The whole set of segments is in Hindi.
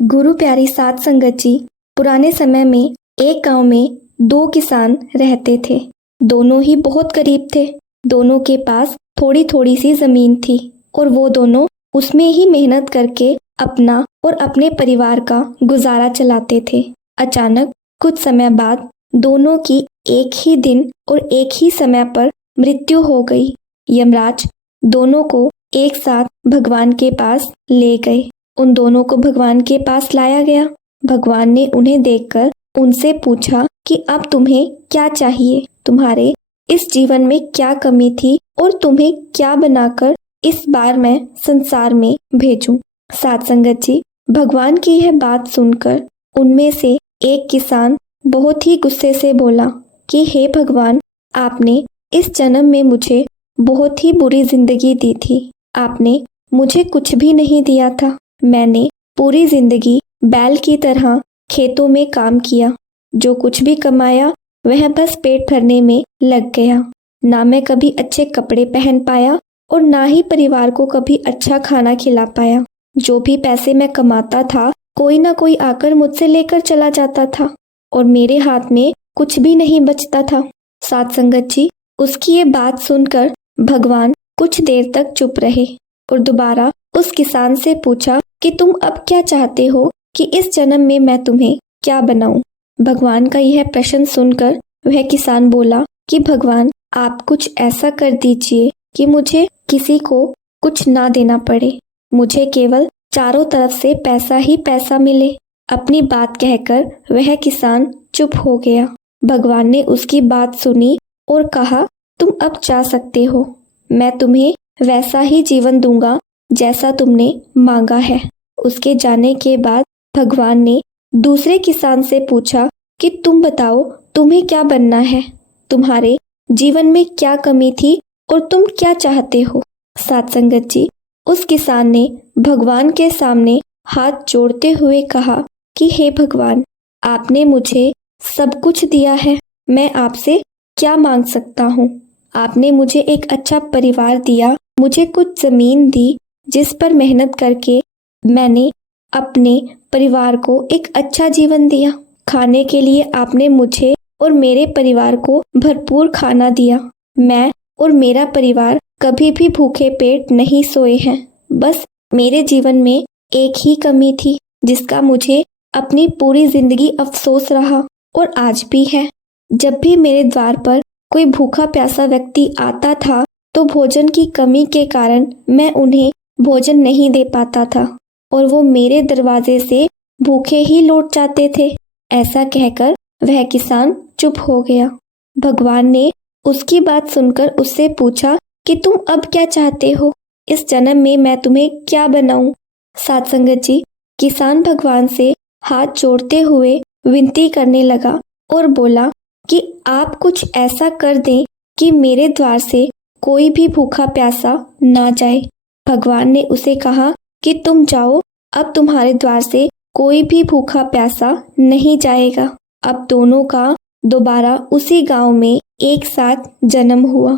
गुरु प्यारी साध संगत जी। पुराने समय में एक गांव में दो किसान रहते थे। दोनों ही बहुत गरीब थे। दोनों के पास थोड़ी थोड़ी सी जमीन थी और वो दोनों उसमें ही मेहनत करके अपना और अपने परिवार का गुजारा चलाते थे। अचानक कुछ समय बाद दोनों की एक ही दिन और एक ही समय पर मृत्यु हो गई। यमराज दोनों को एक साथ भगवान के पास ले गए। उन दोनों को भगवान के पास लाया गया। भगवान ने उन्हें देखकर उनसे पूछा कि अब तुम्हें क्या चाहिए, तुम्हारे इस जीवन में क्या कमी थी और तुम्हें क्या बनाकर इस बार मैं संसार में भेजूं। साध संगत जी, भगवान की यह बात सुनकर उनमें से एक किसान बहुत ही गुस्से से बोला कि हे भगवान, आपने इस जन्म में मुझे बहुत ही बुरी जिंदगी दी थी। आपने मुझे कुछ भी नहीं दिया था। मैंने पूरी जिंदगी बैल की तरह खेतों में काम किया। जो कुछ भी कमाया वह बस पेट भरने में लग गया। ना मैं कभी अच्छे कपड़े पहन पाया और ना ही परिवार को कभी अच्छा खाना खिला पाया। जो भी पैसे मैं कमाता था कोई ना कोई आकर मुझसे लेकर चला जाता था और मेरे हाथ में कुछ भी नहीं बचता था। साध संगत जी, उसकी ये बात सुनकर भगवान कुछ देर तक चुप रहे और दोबारा उस किसान से पूछा कि तुम अब क्या चाहते हो कि इस जन्म में मैं तुम्हें क्या बनाऊं। भगवान का यह प्रश्न सुनकर वह किसान बोला कि भगवान, आप कुछ ऐसा कर दीजिए कि मुझे किसी को कुछ ना देना पड़े। मुझे केवल चारों तरफ से पैसा ही पैसा मिले। अपनी बात कहकर वह किसान चुप हो गया। भगवान ने उसकी बात सुनी और कहा, तुम अब जा सकते हो। मैं तुम्हें वैसा ही जीवन दूंगा जैसा तुमने मांगा है। उसके जाने के बाद भगवान ने दूसरे किसान से पूछा कि तुम बताओ, तुम्हें क्या बनना है, तुम्हारे जीवन में क्या कमी थी और तुम क्या चाहते हो। साध संगत जी, उस किसान ने भगवान के सामने हाथ जोड़ते हुए कहा कि हे भगवान, आपने मुझे सब कुछ दिया है, मैं आपसे क्या मांग सकता हूँ। आपने मुझे एक अच्छा परिवार दिया, मुझे कुछ जमीन दी जिस पर मेहनत करके मैंने अपने परिवार को एक अच्छा जीवन दिया। खाने के लिए आपने मुझे और मेरे परिवार को भरपूर खाना दिया। मैं और मेरा परिवार कभी भी भूखे पेट नहीं सोए हैं। बस मेरे जीवन में एक ही कमी थी जिसका मुझे अपनी पूरी जिंदगी अफसोस रहा और आज भी है। जब भी मेरे द्वार पर कोई भूखा प्यासा व्यक्ति आता था तो भोजन की कमी के कारण मैं उन्हें भोजन नहीं दे पाता था और वो मेरे दरवाजे से भूखे ही लौट जाते थे। ऐसा कहकर वह किसान चुप हो गया। भगवान ने उसकी बात सुनकर उससे पूछा कि तुम अब क्या चाहते हो, इस जन्म में मैं तुम्हें क्या बनाऊं। साध संगत जी, किसान भगवान से हाथ जोड़ते हुए विनती करने लगा और बोला कि आप कुछ ऐसा कर दें कि मेरे द्वार से कोई भी भूखा प्यासा ना जाए। भगवान ने उसे कहा कि तुम जाओ, अब तुम्हारे द्वार से कोई भी भूखा प्यासा नहीं जाएगा। अब दोनों का दोबारा उसी गांव में एक साथ जन्म हुआ।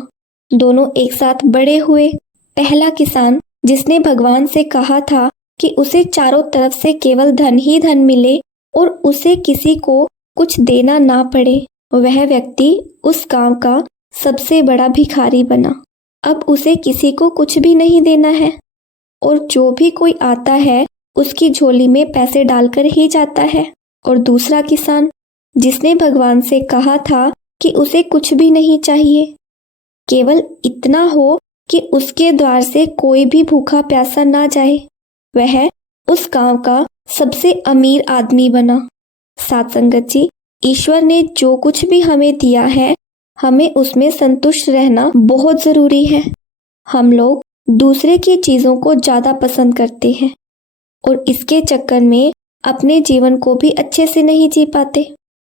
दोनों एक साथ बड़े हुए। पहला किसान जिसने भगवान से कहा था कि उसे चारों तरफ से केवल धन ही धन मिले और उसे किसी को कुछ देना ना पड़े, वह व्यक्ति उस गांव का सबसे बड़ा भिखारी बना। अब उसे किसी को कुछ भी नहीं देना है और जो भी कोई आता है उसकी झोली में पैसे डालकर ही जाता है। और दूसरा किसान जिसने भगवान से कहा था कि उसे कुछ भी नहीं चाहिए, केवल इतना हो कि उसके द्वार से कोई भी भूखा प्यासा ना जाए, वह उस गांव का सबसे अमीर आदमी बना। साध संगत जी, ईश्वर ने जो कुछ भी हमें दिया है हमें उसमें संतुष्ट रहना बहुत जरूरी है। हम लोग दूसरे की चीजों को ज्यादा पसंद करते हैं और इसके चक्कर में अपने जीवन को भी अच्छे से नहीं जी पाते।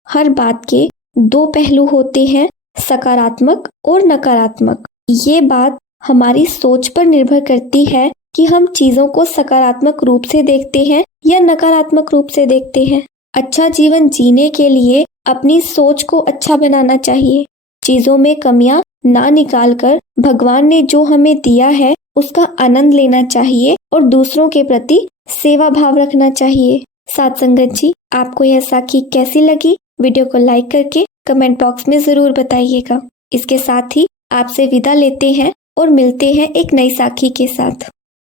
हर बात के दो पहलू होते हैं, सकारात्मक और नकारात्मक। ये बात हमारी सोच पर निर्भर करती है कि हम चीजों को सकारात्मक रूप से देखते हैं या नकारात्मक रूप से देखते हैं। अच्छा जीवन जीने के लिए अपनी सोच को अच्छा बनाना चाहिए। चीजों में कमियां ना निकालकर भगवान ने जो हमें दिया है उसका आनंद लेना चाहिए और दूसरों के प्रति सेवा भाव रखना चाहिए। साथ संगत जी, आपको यह साखी कैसी लगी? वीडियो को लाइक करके कमेंट बॉक्स में ज़रूर बताइएगा। इसके साथ ही आपसे विदा लेते हैं और मिलते हैं एक नई साखी के साथ।